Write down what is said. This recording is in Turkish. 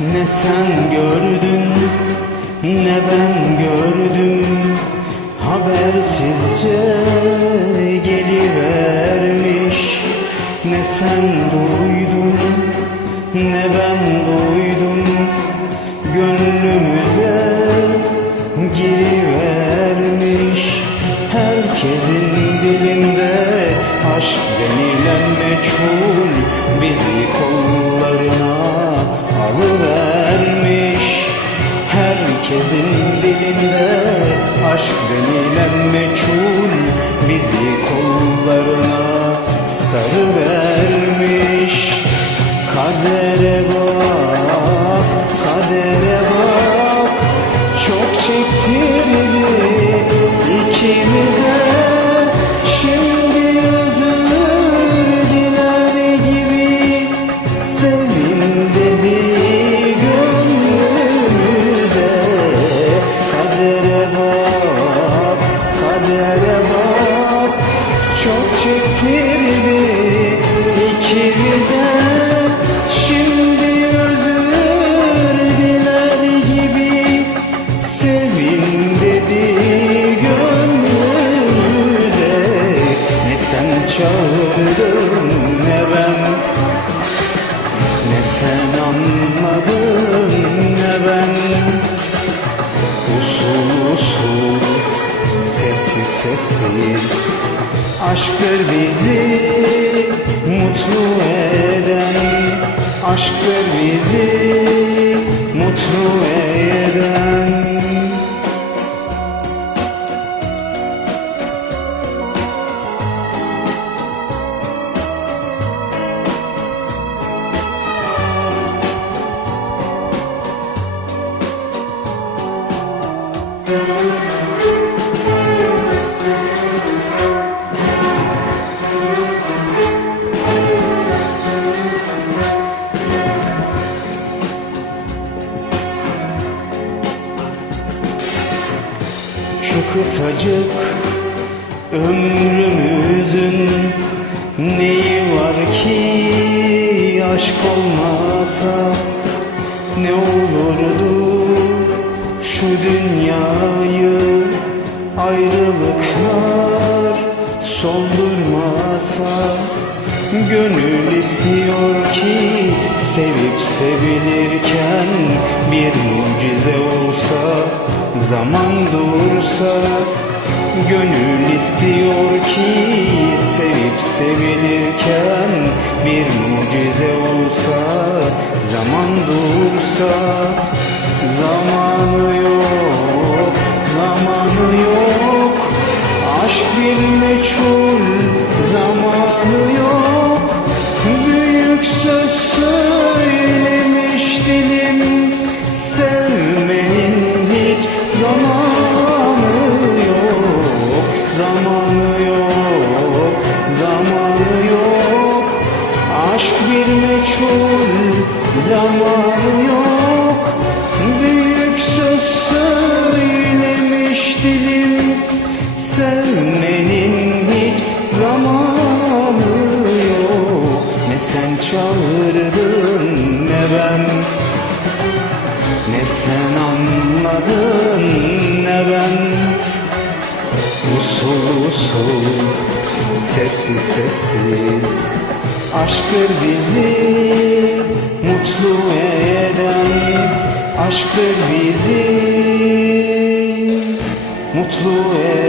Ne sen gördün ne ben gördüm. Habersizce gelivermiş. Ne sen duydun ne ben duydum. Gönlümüze girivermiş. Herkesin Herkesin dilinde aşk denilen meçhul Bizi kollarına sarıvermiş ikimize Şimdi özür diler gibi Sevin dedi gönlümüze Ne sen çağırdın ne ben Ne sen anladın ne ben. Usul usul sessiz sessiz Aşktır bizi mutlu eden. Aşktır bizi mutlu eden. Şu kısacık ömrümüzün neyi var ki aşk olmasa ne olurdu? Şu dünyayı ayrılıklar soldurmasa Gönül istiyor ki sevip sevilirken bir mucize olsa zaman dursa Gönül istiyor ki sevip sevilirken bir mucize olsa zaman dursa zamanı yok zamanı yok. Aşk bir meçhul zamanı yok. Büyük söz bir meçhul zamanı yok. Büyük söz söylemiş dilim sevmenin hiç zamanı yok. Ne sen çağırdın ne ben ne sen anladın ne ben. Usul usul sessiz sessiz Aşktır bizi mutlu eden Aşktır bizi mutlu eden